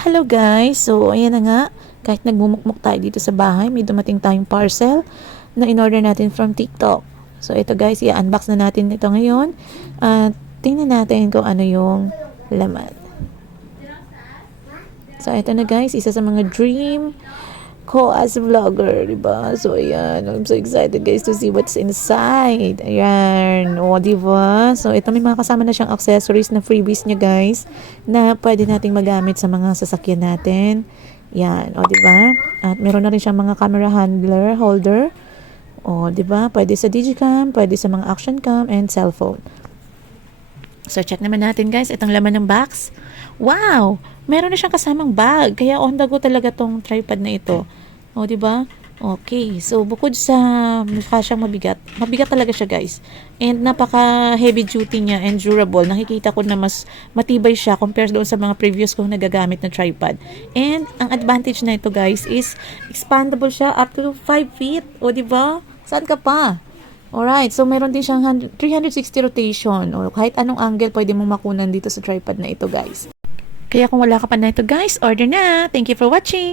Hello guys! So, ayan na nga. Kahit nagmumukmuk tayo dito sa bahay, may dumating tayong parcel na in-order natin from TikTok. So, ito guys, i-unbox na natin ito ngayon. At tingnan natin kung ano yung laman. So, ito na guys, isa sa mga dream ko as vlogger, diba? So, ayan. I'm so excited guys to see what's inside. Ayan. O, diba? So, ito may mga kasama na siyang accessories na freebies niya guys na pwede nating magamit sa mga sasakyan natin. Yan. O, diba? At meron na rin siyang mga camera holder. O, diba? Pwede sa digicam, pwede sa mga action cam, and cellphone. So, check naman natin guys. Itong laman ng box. Wow! Meron na siyang kasamang bag. Kaya on the go talaga tong tripod na ito. O, diba? Okay. So, bukod sa mukha siyang mabigat. Mabigat talaga siya guys. And napaka heavy duty niya and durable. Nakikita ko na mas matibay siya compared doon sa mga previous kong nagagamit na tripod. And ang advantage na ito guys is expandable siya up to 5 feet. O, diba? Saan ka pa? Alright, so meron din siyang 360 rotation o kahit anong angle pwede mong makunan dito sa tripod na ito guys. Kaya kung wala ka pa na ito guys, order na! Thank you for watching!